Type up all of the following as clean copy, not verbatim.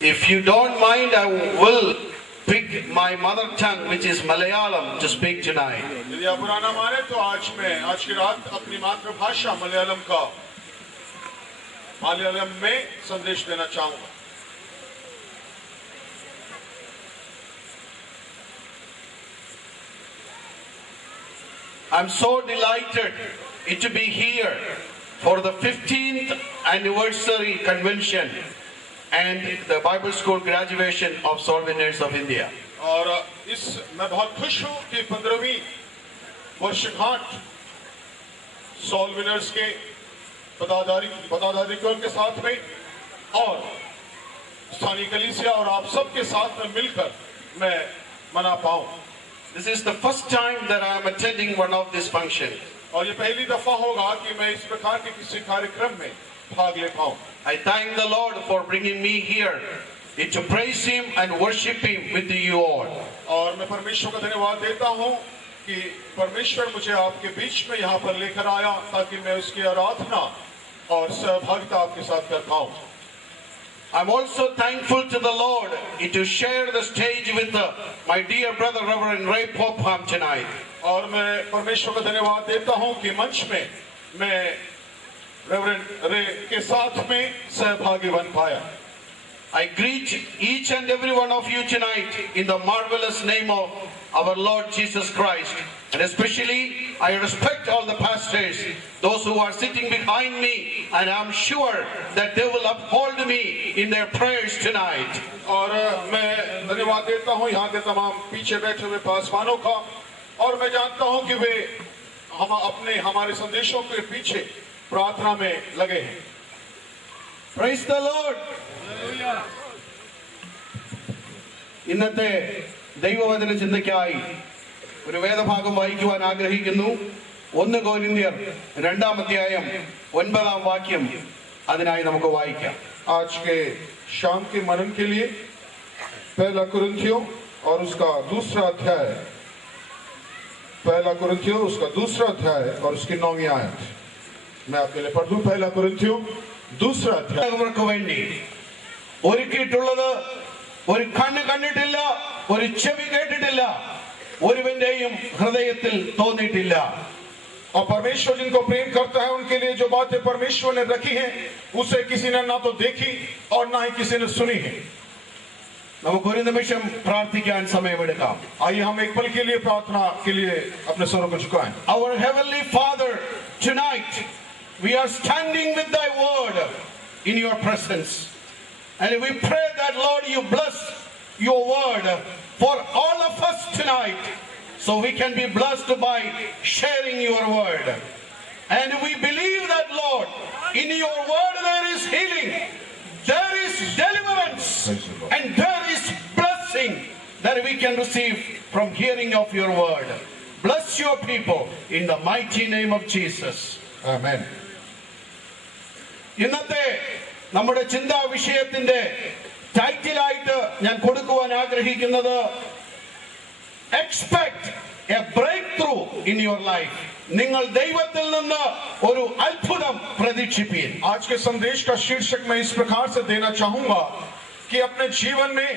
If you don't mind, I will pick my mother tongue, which is Malayalam, to speak tonight. यदि आप बुरा ना माने तो आज की रात अपनी मातृभाषा मलयालम में संदेश देना चाहूंगा. I'm so delighted to be here for the 15th anniversary convention and the Bible School graduation of Soul Winners of India. और मैं बहुत खुश हूँ कि 15वीं वर्षगांठ सोल विनर्स के पदाधिकारियों के साथ में और स्थानीय कलीसिया और आप सब के साथ में मिलकर मैं मना पाऊं. This is the first time that I am attending one of these functions. और ये पहली दफा होगा कि मैं इस प्रकार के किसी कार्यक्रम में भाग ले पाऊं. I thank the Lord for bringing me here to praise Him and worship Him with you all. और मैं परमेश्वर का धन्यवाद देता हूं कि परमेश्वर मुझे आपके बीच में यहाँ पर लेकर आया ताकि मैं उसकी आराधना और सहभागिता आपके साथ कर पाऊं. I'm also thankful to the Lord to share the stage with my dear brother Reverend Ray Popham tonight. और मैं परमेश्वर का धन्यवाद देता हूं कि मंच में मैं रेवरेंड रे के साथ में सहभागी बन पाया. I greet each and every one of you tonight in the marvelous name of our Lord Jesus Christ, and especially I respect all the pastors, those who are sitting behind me, and I'm sure that they will uphold me in their prayers tonight. और मैं धन्यवाद देता हूं यहाँ के तमाम पीछे बैठे हुए पासवानों का, और मैं जानता हूं कि वे हमारे संदेशों के पीछे प्रार्थना में लगे हैं. Praise the Lord. ഇന്നത്തെ ദൈവവചന ചിന്തയ്ക്കായി ഒരു വേദഭാഗം വായിക്കുവാൻ ആഗ്രഹിക്കുന്നു. 1 കൊരിന്ത്യർ 2-ാം അധ്യായം 9-ാം വാക്യം അതിനായി നമുക്ക് വായിക്കാം. आज के शाम के मनन के लिए पहला कुरिन्थियों और उसका दूसरा अध्याय, पहला कुरिन्थियों उसका दूसरा अध्याय और उसकी 9वीं आयत मैं आपके लिए पढ़ दूं. पहला कुरिन्थियों दूसरा अध्याय. അവർക്ക് വേണ്ടി ഒരുക്കിയിട്ടുള്ളത് ഒരു കണ്ണ് കണ്ടിട്ടില്ല, ഒരു ചെവി കേട്ടിട്ടില്ല, ഒരുവന്റെയും ഹൃദയത്തിൽ തോന്നിയിട്ടില്ല. और परमेश्वर जिनको प्रेम करता है उनके लिए जो बातें परमेश्वर ने रखी हैं उसे किसी ने ना तो देखी और ना ही किसी ने सुनी है. നമുക്ക് ഒരു നിമിഷം പ്രാർത്ഥിക്കാൻ സമയമെടുക്കാം. आइए हम एक पल के लिए प्रार्थना के लिए अपने स्वरों को झुकाएं. Our heavenly Father, tonight we are standing with thy word in your presence, and we pray that Lord you bless your word for all of us tonight, so we can be blessed by sharing your word. And we believe that Lord, in your word there is healing, there is deliverance, and there is blessing that we can receive from hearing of your word. Bless your people in the mighty name of Jesus. Amen. ഇന്നത്തെ നമ്മുടെ ചിന്താ വിഷയത്തിന്റെ ടൈറ്റിലായിട്ട് ഞാൻ കൊടുക്കുവാൻ ആഗ്രഹിക്കുന്നത് expect a breakthrough in your life. നിങ്ങൾ ദൈവത്തിൽ നിന്ന് ഒരു അത്ഭുതം പ്രതീക്ഷിപ്പീൻ. आज के संदेश का शीर्षक मैं इस प्रकार से देना चाहूंगा कि अपने जीवन में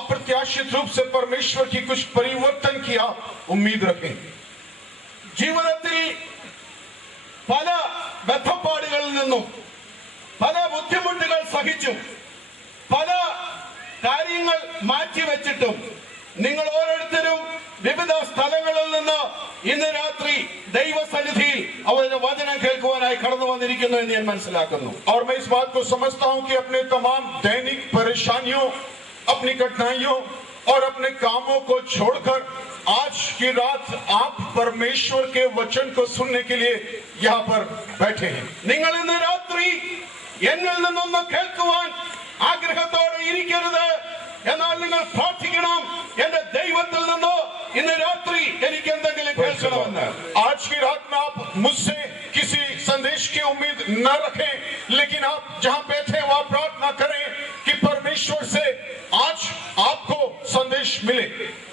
अप्रत्याशित रूप से परमेश्वर की कुछ परिवर्तन की आप उम्मीद रखें. ജീവിതത്തിൽ പല ബന്ധപ്പാടുകളിൽ നിന്നും പല ബുദ്ധിമുട്ടുകൾ സഹിച്ചും പല കാര്യങ്ങൾ മാറ്റിവെച്ചിട്ടും നിങ്ങൾ ഓരോരുത്തരും വിവിധ സ്ഥലങ്ങളിൽ നിന്ന് ഇന്ന് രാത്രി ദൈവസന്നിധിയിൽ അവരുടെ വചനം കേൾക്കുവാനായി കടന്നു വന്നിരിക്കുന്നു എന്ന് ഞാൻ മനസ്സിലാക്കുന്നു. और मैं इस बात को समझता हूं कि अपने तमाम दैनिक परेशानियों, अपनी कठिनाइयों और अपने कामों को छोड़कर आज की रात आप परमेश्वर के वचन को सुनने के लिए यहाँ पर बैठे हैं. നിങ്ങൾ ഇന്ന് രാത്രി എന്നിൽ നിന്നൊന്ന് കേൾക്കുവാൻ ആഗ്രഹത്തോടെ ഇരിക്കരുത്, എന്നാൽ നിങ്ങൾ പ്രാർത്ഥിക്കണം, എന്റെ ദൈവത്തിൽ നിന്ന് ഇന്ന് രാത്രി എനിക്ക് എന്തെങ്കിലും കേൾക്കണമെന്ന്. आज की रात में आप मुझसे किसी संदेश की उम्मीद न रखें, लेकिन आप जहां बैठे वहां प्रार्थना करें कि परमेश्वर से आज आपको संदेश मिले.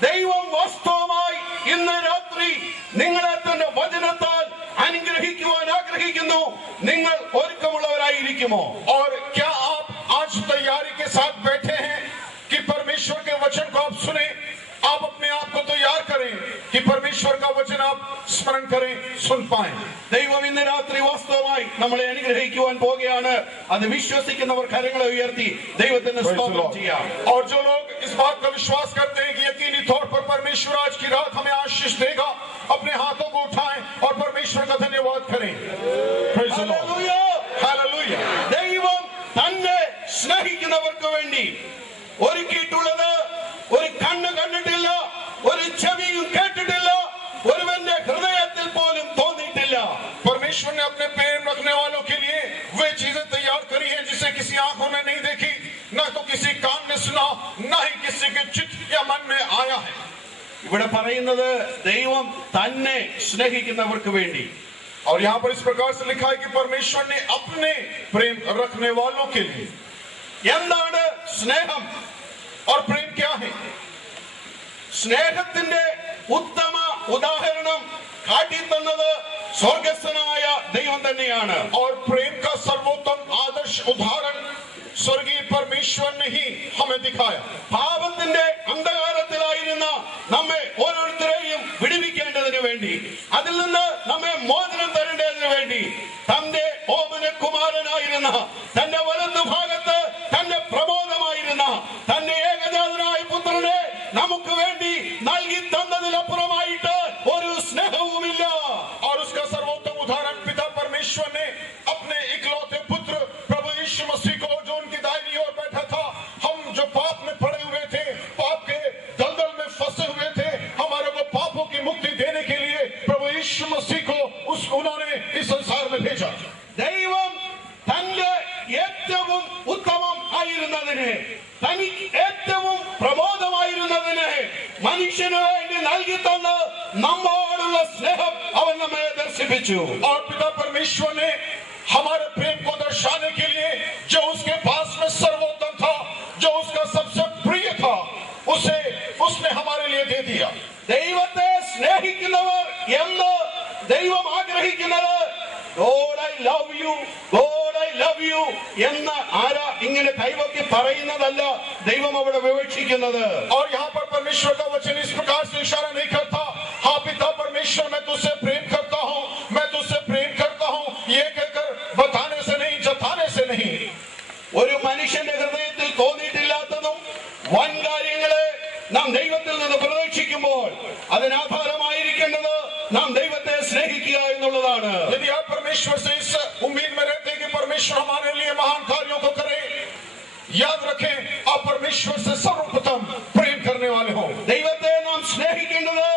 ദൈവം വാസ്തവമായി ഇന്ന് രാത്രി നിങ്ങളെ തന്റെ വചനത്താൽ അനുഗ്രഹിക്കുവാൻ ആഗ്രഹിക്കുന്നു. നിങ്ങൾ ഒരുക്കമുള്ളവരായിരിക്കുമോ? और क्या आप आज तैयारी के साथ बैठे हैं पाएं। ദൈവം ഇന്ന് രാത്രി വാസ്തവമായി നമ്മളെ അനുഗ്രഹിക്കുവാൻ പോകുകയാണ്. അത് വിശ്വസിക്കുന്നവർ കരങ്ങളെ ഉയർത്തി ദൈവത്തിന് സ്തോത്രം ചെയ്യാം. और जो लोग इस बात का विश्वास करते हैं कि यकीनी तौर पर परमेश्वर आज की रात हमें आशीष देगा, अपने हाथों को उठाएं और परमेश्वर का धन्यवाद करें। Praise the Lord. Hallelujah. ദൈവം തന്നെ സ്നേഹിക്കുന്നവർക്ക് വേണ്ടി ഒരുക്കിയിട്ടുള്ളത് ഒരു കണ്ണ് കണ്ടിട്ടില്ല, ഒരു ചെവിയും കേട്ടിട്ടില്ല, ഒരുവന്റെ ഹൃദയത്തിൽ പോലും തോന്നിയിട്ടില്ല. परमेश्वर ने अपने प्रेम रखने वालों के लिए वे चीजें तैयार करी हैं जिसे किसी आंखों ने नहीं देखी, ना तो किसी कान ने सुना, ना ही किसी के चित्त या मन में आया है। ഇവിടെ പറയുന്നത് ദൈവം തന്നെ സ്നേഹിക്കുന്നവർക്ക് വേണ്ടി. और यहाँ पर इस प्रकार से लिखा है कि परमेश्वर ने अपने प्रेम रखने वालों के लिए। എന്താണ് സ്നേഹം? और प्रेम क्या है? സ്നേഹത്തിന്റെ ഉത്തമ ഉദാഹരണം കാട്ടിത്തന്നത് സ്വർഗസ്ഥനായ ദൈവം തന്നെയാണ്. और प्रेम का सर्वोत्तम आदर्श उदाहरण स्वर्गीय परमेश्वर ने ही हमें दिखाया। പാപത്തിന്റെ അന്ധകാരത്തിലായിരുന്ന നമ്മെ ഓരോരുത്തരെയും വിടുവിക്കേണ്ടതിന് വേണ്ടി, അതിൽ നിന്ന് നമ്മെ മോചനം തരേണ്ടതിന് വേണ്ടി തന്റെ ഓമനകുമാരനായിരുന്ന, തന്റെ വലതു ഭാഗത്ത് തന്റെ പ്രബോധമായിരുന്ന തന്റെ ഏകജാതനായ പുത്രനെ നമുക്ക് വേണ്ടി നൽകി തന്നതിലപ്പുറമായിട്ട് ഒരു സ്നേഹവുമില്ല. और उसका सर्वोत्तम उदाहरण पिता परमेश्वर ने अपने इकलौते पुत्र प्रभु यीशु मसीह को, जो उनकी दाहिनी ओर बैठा था, हम जो पाप में पड़े हुए थे, पाप के दलदल में फंसे हुए थे, हमारे को पापों की मुक्ति देने के लिए प्रभु यीशु मसीह को उन्होंने इस संसार में भेजा। ദൈവം തന്റെ ഏറ്റവും ഉത്തമം ആയിരുന്നതിന്, തനിക്ക് ഏറ്റവും പ്രബോധമായിരുന്നതിന് മനുഷ്യന് വേണ്ടി നൽകി തന്ന് നമ്മോടുള്ള സ്നേഹം അവൻ നമ്മെ ദർശിപ്പിച്ചു. और पिता परमेश्वर ने हमारे प्रेम को दर्शाने के लिए जो उसके पास में सर्वोत्तम था, जो उसका सबसे प्रिय था, उसे उसने हमारे लिए दे दिया। ദൈവത്തെ സ്നേഹിക്കുന്നവർ എന്ന് ദൈവം ആഗ്രഹിക്കുന്നത് God I love you, God I love you എന്ന് ആരാ ഇങ്ങനെ കൈവക്കി പറയുന്നതല്ല ദൈവം അവിടെ വിവക്ഷിക്കുന്നത്. और यहाँ पर परमेश्वर का वचन इस प्रकार से इशारा नहीं करता, हाँ पिता परमेश्वर मैं तुझसे प्रेम करता हूँ, मैं तुझसे प्रेम करता हूँ, ये कहकर बताने से नहीं, जताने से नहीं। ഒരു മനുഷ്യന്റെ ഹൃദയത്തിൽ തോന്നിയിട്ടില്ലാത്തതും വൻ കാര്യങ്ങളെ നാം ദൈവത്തിൽ നിന്ന് പ്രതീക്ഷിക്കുമ്പോൾ അതിനാധാരമായിരിക്കേണ്ടത് നാം ദൈവത്തെ സ്നേഹിക്കുക എന്നുള്ളതാണ്. यदि आप परमेश्वर से इस उम्मीद में रहते हैं कि परमेश्वर हमारे लिए महान कार्यों को करे, याद रखें आप परमेश्वर से सर्वप्रथम प्रेम करने वाले हो। ദൈവത്തെ നാം സ്നേഹിക്കേണ്ടത്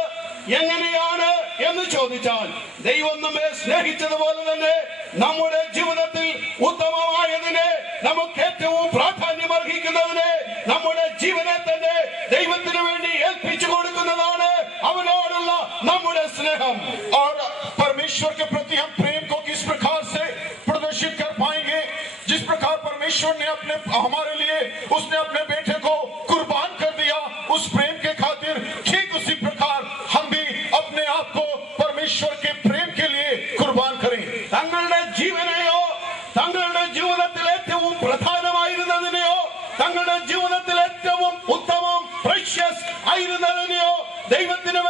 എങ്ങനെയാണ് എന്ന് ചോദിച്ചാൽ, ദൈവം നമ്മെ സ്നേഹിച്ചതുപോലെ തന്നെ നമ്മുടെ ജീവിതത്തിൽ ഉത്തമമായതിനെ, നമുക്ക് ഏറ്റവും പ്രാധാന്യം അർഹിക്കുന്നതിനെ, നമ്മുടെ ജീവനെ തന്നെ ദൈവത്തിന് വേണ്ടി ഏൽപ്പിച്ചു കൊടുക്കുന്നതാണ് അവനോടുള്ള നമ്മുടെ സ്നേഹം. और परमेश्वर के प्रति हम प्रेम को किस प्रकार से प्रदर्शित कर पाएंगे? जिस प्रकार परमेश्वर ने हमारे लिए उसने अपने बेटे को कुर्बान कर दिया, उस प्रेम के खातिर ठीक उसी प्रकार हम भी अपने आप को परमेश्वर के प्रेम के लिए कुर्बान करें। തങ്ങളുടെ ജീവനെയോ, തങ്ങളുടെ ജീവിതത്തിൽ ഏറ്റവും പ്രധാനമായിരുന്നതിനെയോ, തങ്ങളുടെ ജീവിതത്തിൽ ഏറ്റവും ഉത്തമം പ്രഷ്യസ് ആയിരുന്നതിനെയോ ദൈവത്തിന്